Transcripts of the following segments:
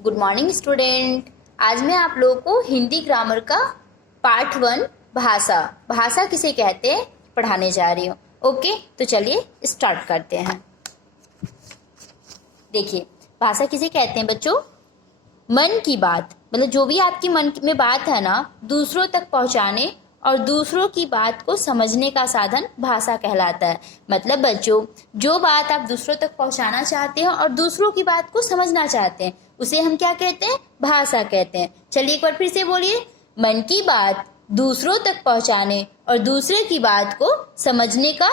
Good morning student. आज मैं आप लोगों को हिंदी ग्रामर का पार्ट 1 भाषा किसे कहते हैं पढ़ाने जा रही हूँ। ओके, तो चलिए स्टार्ट करते हैं। देखिए, भाषा किसे कहते हैं बच्चों? मन की बात, मतलब जो भी आपकी मन में बात है ना, दूसरों तक पहुंचाने और दूसरों की बात को समझने का साधन भाषा कहलाता है। मतलब बच्चों, जो बात आप दूसरों तक पहुंचाना चाहते हैं और दूसरों की बात को समझना चाहते हैं, उसे हम क्या कहते हैं? भाषा कहते हैं। चलिए एक बार फिर से बोलिए। मन की बात दूसरों तक पहुंचाने और दूसरे की बात को समझने का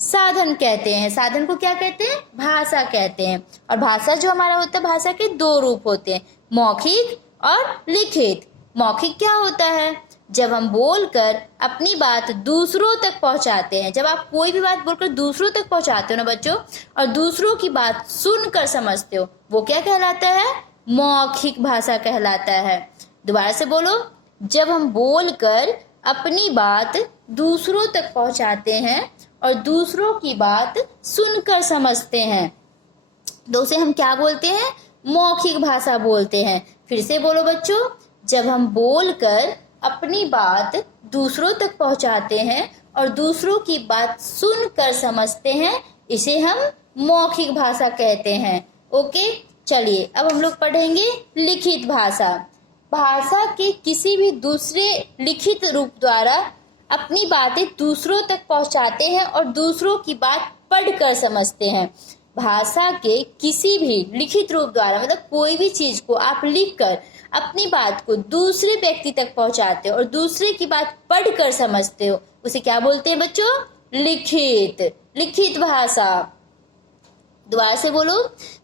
साधन कहते हैं। साधन को क्या कहते हैं? भाषा कहते हैं। और भाषा जो हमारा होता है, भाषा के 2 रूप होते हैं, मौखिक और लिखित। मौखिक क्या होता है? जब हम बोलकर अपनी बात दूसरों तक पहुंचाते हैं। जब आप कोई भी बात बोलकर दूसरों तक पहुंचाते हो ना बच्चों, और दूसरों की बात सुनकर समझते हो, वो क्या कहलाता है? मौखिक भाषा कहलाता है। दोबारा से बोलो। जब हम बोलकर अपनी बात दूसरों तक पहुंचाते हैं और दूसरों की बात सुनकर समझते हैं, तो उसे हम क्या बोलते हैं? मौखिक भाषा बोलते हैं। फिर से बोलो बच्चों। जब हम बोलकर अपनी बात दूसरों तक पहुंचाते हैं और दूसरों की बात सुनकर समझते हैं, इसे हम मौखिक भाषा कहते हैं। ओके, चलिए अब हम लोग पढ़ेंगे लिखित भाषा। भाषा के किसी भी दूसरे लिखित रूप द्वारा अपनी बातें दूसरों तक पहुंचाते हैं और दूसरों की बात पढ़कर समझते हैं। भाषा के किसी भी लिखित रूप द्वारा, मतलब कोई भी चीज को आप लिखकर अपनी बात को दूसरे व्यक्ति तक पहुंचाते हो और दूसरे की बात पढ़कर समझते हो, उसे क्या बोलते हैं बच्चों? लिखित भाषा। दोबारा से बोलो।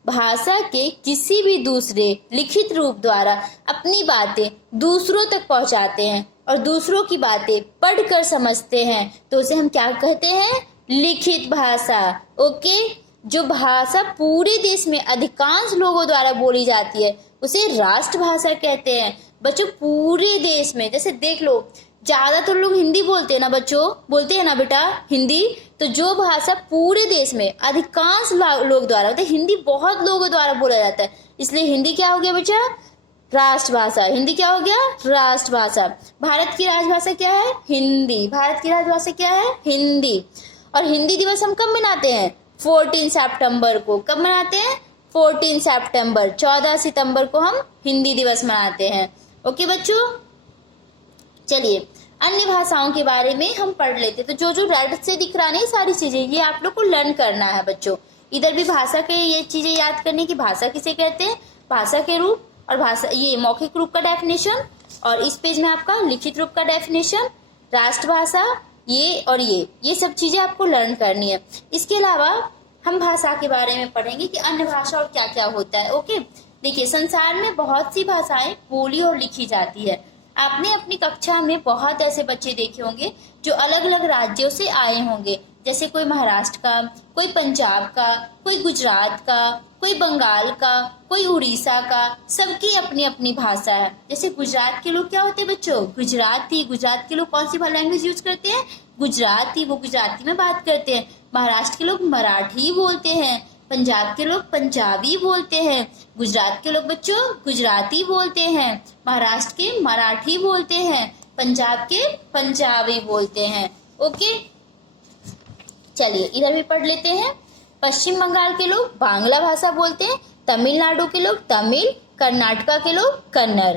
भाषा के किसी भी दूसरे लिखित रूप द्वारा अपनी बातें दूसरों तक पहुंचाते हैं और दूसरों की बातें पढ़कर समझते हैं, तो उसे हम क्या कहते हैं? लिखित भाषा। ओके, जो भाषा पूरे देश में अधिकांश लोगों द्वारा बोली जाती है, उसे राष्ट्रभाषा कहते हैं। बच्चों, पूरे देश में, जैसे देख लो, ज्यादातर लोग हिंदी बोलते हैं ना बच्चों, बोलते हैं ना बेटा हिंदी। तो जो भाषा पूरे देश में अधिकांश लोग द्वारा, मतलब हिंदी बहुत लोगों द्वारा बोला जाता है, इसलिए हिंदी क्या हो गया बच्चा? राष्ट्रभाषा। हिंदी क्या हो गया? राष्ट्रभाषा। भारत की राजभाषा क्या है? हिंदी। भारत की राजभाषा क्या है? हिंदी। और हिंदी दिवस हम कब मनाते हैं? 14 सितंबर को। कब मनाते हैं? 14 सितंबर। 14 सितंबर को हम हिंदी दिवस मनाते हैं। ओके बच्चों, चलिए अन्य भाषाओं के बारे में हम पढ़ लेते। तो जो जो रेड से दिख रहा है सारी चीजें, ये आप लोग को लर्न करना है बच्चों। इधर भी भाषा के ये चीजें याद करने की, भाषा किसे कहते हैं, भाषा के रूप, और भाषा ये मौखिक रूप का डेफिनेशन, और इस पेज में आपका लिखित रूप का डेफिनेशन, राष्ट्रभाषा, ये और ये सब चीजें आपको लर्न करनी है। इसके अलावा हम भाषा के बारे में पढ़ेंगे कि अन्य भाषा और क्या क्या होता है। ओके, देखिए, संसार में बहुत सी भाषाएं बोली और लिखी जाती है। आपने अपनी कक्षा में बहुत ऐसे बच्चे देखे होंगे जो अलग अलग राज्यों से आए होंगे, जैसे कोई महाराष्ट्र का, कोई पंजाब का, कोई गुजरात का, कोई बंगाल का, कोई उड़ीसा का। सबकी अपनी अपनी भाषा है। जैसे गुजरात के लोग क्या होते हैं बच्चों? गुजराती। गुजरात के लोग कौन सी लैंग्वेज यूज करते हैं? गुजराती। वो गुजराती में बात करते हैं। महाराष्ट्र के लोग मराठी बोलते हैं। पंजाब के लोग पंजाबी बोलते हैं। गुजरात के लोग बच्चों गुजराती बोलते हैं। महाराष्ट्र के मराठी बोलते हैं। पंजाब के पंजाबी बोलते हैं। ओके, चलिए इधर भी पढ़ लेते हैं। पश्चिम बंगाल के लोग बांग्ला भाषा बोलते हैं। तमिलनाडु के लोग तमिल, कर्नाटका के लोग कन्नड़।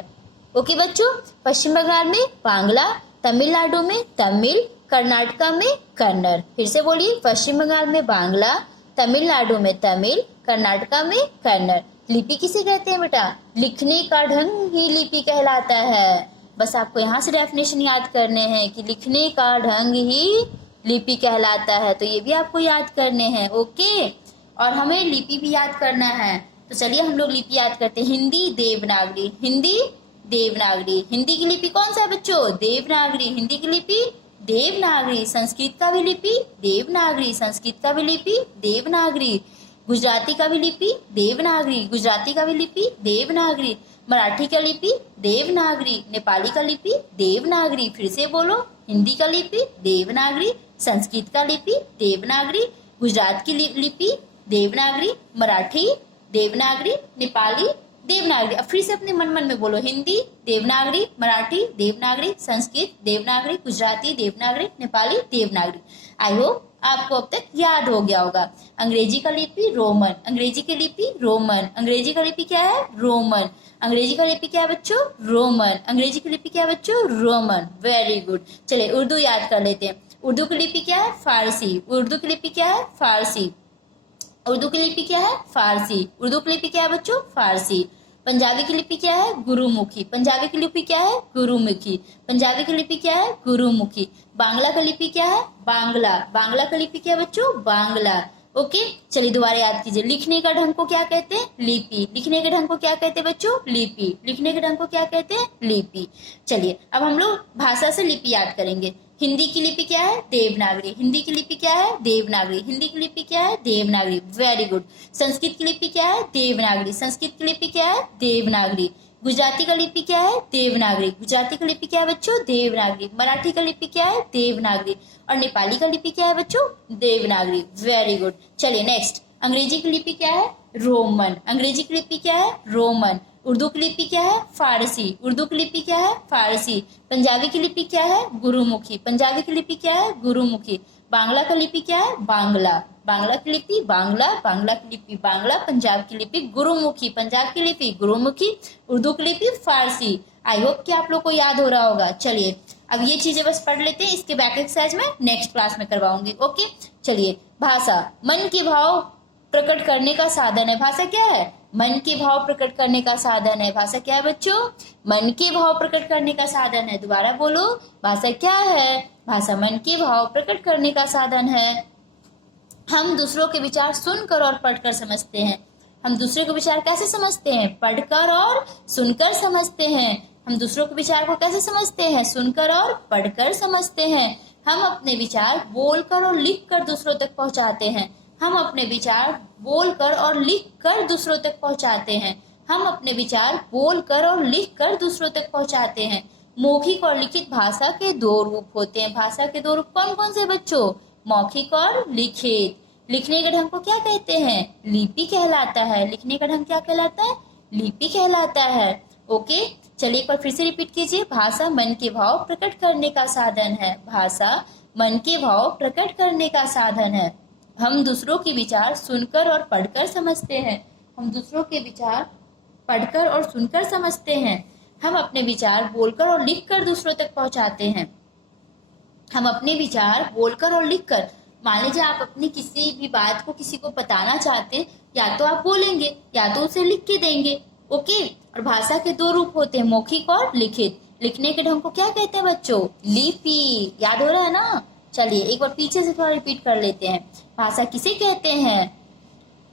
ओके बच्चों, पश्चिम बंगाल में बांग्ला, तमिलनाडु में तमिल, कर्नाटका में कन्नड़। फिर से बोलिए। पश्चिम बंगाल में बांग्ला, तमिलनाडु में तमिल, कर्नाटका में कन्नड़। लिपि किसे कहते हैं बेटा? लिखने का ढंग ही लिपि कहलाता है। बस आपको यहाँ से डेफिनेशन याद करने हैं कि लिखने का ढंग ही लिपि कहलाता है, तो ये भी आपको याद करने हैं। ओके, और हमें लिपि भी याद करना है। तो चलिए हम लोग लिपि याद करते हैं। हिंदी देवनागरी। हिंदी देवनागरी। हिंदी की लिपि कौन सा है बच्चों? देवनागरी। हिंदी की लिपि देवनागरी। संस्कृत का भी लिपि देवनागरी। संस्कृत का भी लिपि देवनागरी। गुजराती का भी लिपि देवनागरी। गुजराती का भी लिपि देवनागरी। मराठी का लिपि देवनागरी। नेपाली का लिपि देवनागरी। फिर से बोलो। हिंदी का लिपि देवनागरी। संस्कृत का लिपि देवनागरी। गुजरात की लिपि देवनागरी। मराठी देवनागरी। नेपाली देवनागरी। अब फिर से अपने मन मन में बोलो, हिंदी देवनागरी, मराठी देवनागरी, संस्कृत देवनागरी, गुजराती देवनागरी, नेपाली देवनागरी। आई होप आपको अब तक याद हो गया होगा। अंग्रेजी का लिपि रोमन, अंग्रेजी की लिपि रोमन, अंग्रेजी का लिपि क्या है? रोमन। अंग्रेजी का लिपि क्या है बच्चों? रोमन। अंग्रेजी की लिपि क्या है बच्चों? रोमन। Very good. चलिए उर्दू याद कर लेते हैं। उर्दू की लिपि क्या है? फारसी। उर्दू की लिपि क्या है? फारसी। उर्दू की लिपि क्या है? फारसी। उर्दू की लिपि क्या है बच्चों? फारसी। पंजाबी की लिपि क्या है? गुरुमुखी। पंजाबी की लिपि क्या है? गुरुमुखी। पंजाबी की लिपि क्या है? गुरुमुखी। बांग्ला का लिपि क्या है? बांग्ला। बांग्ला का लिपि क्या है बच्चों? बांग्ला। ओके, चलिए दोबारा याद कीजिए। लिखने का ढंग को क्या कहते हैं? लिपि। लिखने के ढंग को क्या कहते हैं बच्चों? लिपि। लिखने के ढंग को क्या कहते हैं? लिपि। चलिए अब हम लोग भाषा से लिपि याद करेंगे। हिंदी की लिपि क्या है? देवनागरी। हिंदी की लिपि क्या है? देवनागरी। हिंदी की लिपि क्या है? देवनागरी। Very good. संस्कृत की लिपि क्या है? देवनागरी। संस्कृत की लिपि क्या है? देवनागरी। गुजराती का लिपि क्या है? देवनागरी। गुजराती का लिपि क्या है बच्चों? देवनागरी। मराठी का लिपि क्या है? देवनागरी। और नेपाली का लिपि क्या है बच्चों? देवनागरी। Very good. चलिए नेक्स्ट, अंग्रेजी की लिपि क्या है? रोमन। अंग्रेजी की लिपि क्या है? रोमन। उर्दू की लिपि क्या है? फारसी। उर्दू की लिपि क्या है? फारसी। पंजाबी की लिपि क्या है? गुरुमुखी। पंजाबी की लिपि क्या है? गुरुमुखी। बांग्ला का लिपि क्या है? बांग्ला। बांग्ला की लिपि बांग्ला। बांग्ला की लिपि बांग्ला। पंजाब की लिपि गुरुमुखी। पंजाब की लिपि गुरुमुखी। उर्दू की लिपि फारसी। आई होप कि आप लोग को याद हो रहा होगा। चलिए अब ये चीजें बस पढ़ लेते हैं, इसके बैक एक्सरसाइज में नेक्स्ट क्लास में करवाऊंगी। ओके, चलिए भाषा मन के भाव प्रकट करने का साधन है। भाषा क्या है? मन के भाव प्रकट करने का साधन है। भाषा क्या है बच्चों? मन के भाव प्रकट करने का साधन है। दोबारा बोलो, भाषा क्या है? भाषा मन के भाव प्रकट करने का साधन है। हम दूसरों के विचार सुनकर और पढ़कर समझते हैं। हम दूसरों के विचार कैसे समझते हैं? पढ़कर और सुनकर समझते हैं। हम दूसरों के विचार को कैसे समझते हैं? सुनकर और पढ़कर समझते हैं। हम अपने विचार बोलकर और लिखकर दूसरों तक पहुंचाते हैं। हम अपने विचार बोलकर और लिखकर दूसरों तक पहुंचाते हैं। हम अपने विचार बोलकर और लिखकर दूसरों तक पहुंचाते हैं। मौखिक और लिखित भाषा के दो रूप होते हैं। भाषा के दो रूप कौन कौन से बच्चों? मौखिक और लिखित। लिखने का ढंग को क्या कहते हैं? लिपि कहलाता है। लिखने का ढंग क्या कहलाता है? लिपि कहलाता है। ओके, चलिए एक बार फिर से रिपीट कीजिए। भाषा मन के भाव प्रकट करने का साधन है। भाषा मन के भाव प्रकट करने का साधन है। हम दूसरों के विचार सुनकर और पढ़कर समझते हैं। हम दूसरों के विचार पढ़कर और सुनकर समझते हैं। हम अपने विचार बोलकर और लिखकर दूसरों तक पहुंचाते हैं। हम अपने विचार बोलकर और लिखकर, मान लीजिए आप अपनी किसी भी बात को किसी को बताना चाहते हैं, या तो आप बोलेंगे या तो उसे लिख के देंगे। ओके, और भाषा के दो रूप होते हैं, मौखिक और लिखित। लिखने के ढंग को क्या कहते हैं बच्चों? लिपि। याद हो रहा है ना? चलिए एक बार पीछे से थोड़ा रिपीट कर लेते हैं। भाषा किसे कहते हैं?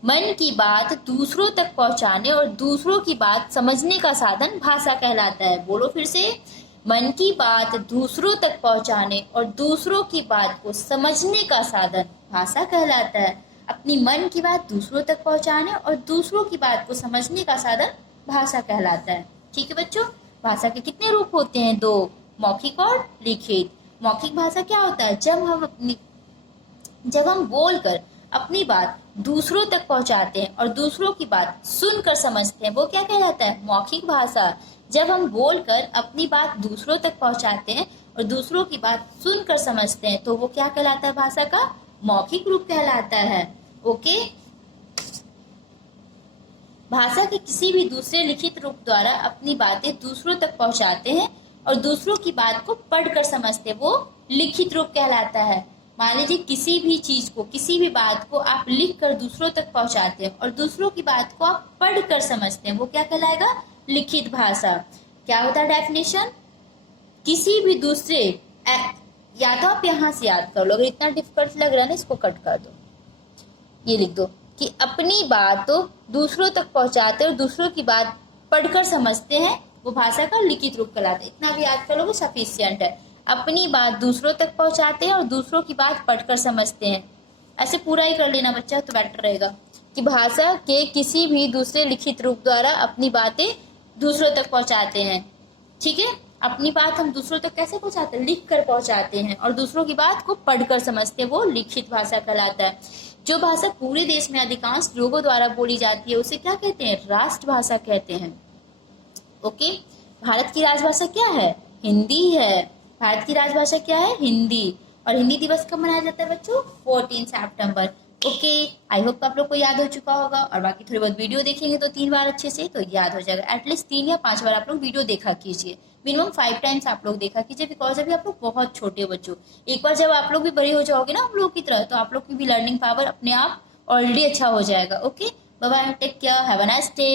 मन की बात दूसरों तक पहुंचाने और दूसरों की बात समझने का साधन भाषा कहलाता है। बोलो फिर से, मन की बात दूसरों तक पहुंचाने और दूसरों की बात को समझने का साधन भाषा कहलाता है। अपनी मन की बात दूसरों तक पहुंचाने और दूसरों की बात को समझने का साधन भाषा कहलाता है। ठीक है बच्चों, भाषा के कितने रूप होते हैं? दो, मौखिक और लिखित। मौखिक भाषा क्या होता है? जब हम बोलकर अपनी बात दूसरों तक पहुंचाते हैं और दूसरों की बात सुनकर समझते हैं, वो क्या कहलाता है? मौखिक भाषा। जब हम बोलकर अपनी बात दूसरों तक पहुंचाते हैं और दूसरों की बात सुनकर समझते हैं, तो वो क्या कहलाता है? भाषा का मौखिक रूप कहलाता है। ओके, भाषा के किसी भी दूसरे लिखित रूप द्वारा अपनी बातें दूसरों तक पहुंचाते हैं और दूसरों की बात को पढ़कर समझते हैं, वो लिखित रूप कहलाता है। मान लीजिए किसी भी चीज को, किसी भी बात को आप लिखकर दूसरों तक पहुंचाते हैं और दूसरों की बात को आप पढ़कर समझते हैं, वो क्या कहलाएगा? लिखित भाषा। क्या होता है डेफिनेशन? किसी भी दूसरे, या तो आप यहाँ से याद कर लो, अगर इतना डिफिकल्ट लग रहा है ना इसको कट कर दो, ये लिख दो कि अपनी बात तो दूसरों तक पहुंचाते और दूसरों की बात पढ़कर समझते हैं, वो भाषा का लिखित रूप कहलाता है। इतना भी याद कर लोगे सफिशिएंट है। अपनी बात दूसरों तक पहुंचाते हैं और दूसरों की बात पढ़कर समझते हैं। ऐसे पूरा ही कर लेना बच्चा तो बेटर रहेगा कि भाषा के किसी भी दूसरे लिखित रूप द्वारा अपनी बातें दूसरों तक पहुंचाते हैं। ठीक है, अपनी बात हम दूसरों तक कैसे पहुंचाते हैं? लिख कर पहुंचाते हैं और दूसरों की बात को पढ़कर समझते हैं, वो लिखित भाषा कहलाता है। जो भाषा पूरे देश में अधिकांश लोगों द्वारा बोली जाती है उसे क्या कहते हैं? राष्ट्रभाषा कहते हैं। ओके, भारत की राजभाषा क्या है? हिंदी है। भारत की राजभाषा क्या है? हिंदी। और हिंदी दिवस कब मनाया जाता है बच्चों? 14 सितंबर। ओके, आई होप आप लोग को याद हो चुका होगा, और बाकी थोड़ी बहुत वीडियो देखेंगे तो 3 बार अच्छे से तो याद हो जाएगा। एटलीस्ट 3 या 5 बार आप लोग वीडियो देखा कीजिए, मिनिमम 5 टाइम्स आप लोग देखा कीजिए, बिकॉज अभी आप लोग बहुत छोटे हो बच्चों। एक बार जब आप लोग भी बड़े हो जाओगे ना हम लोग की तरह, तो आप लोग की भी लर्निंग पावर अपने आप ऑलरेडी अच्छा हो जाएगा। Okay, bye bye, take care, have a nice day.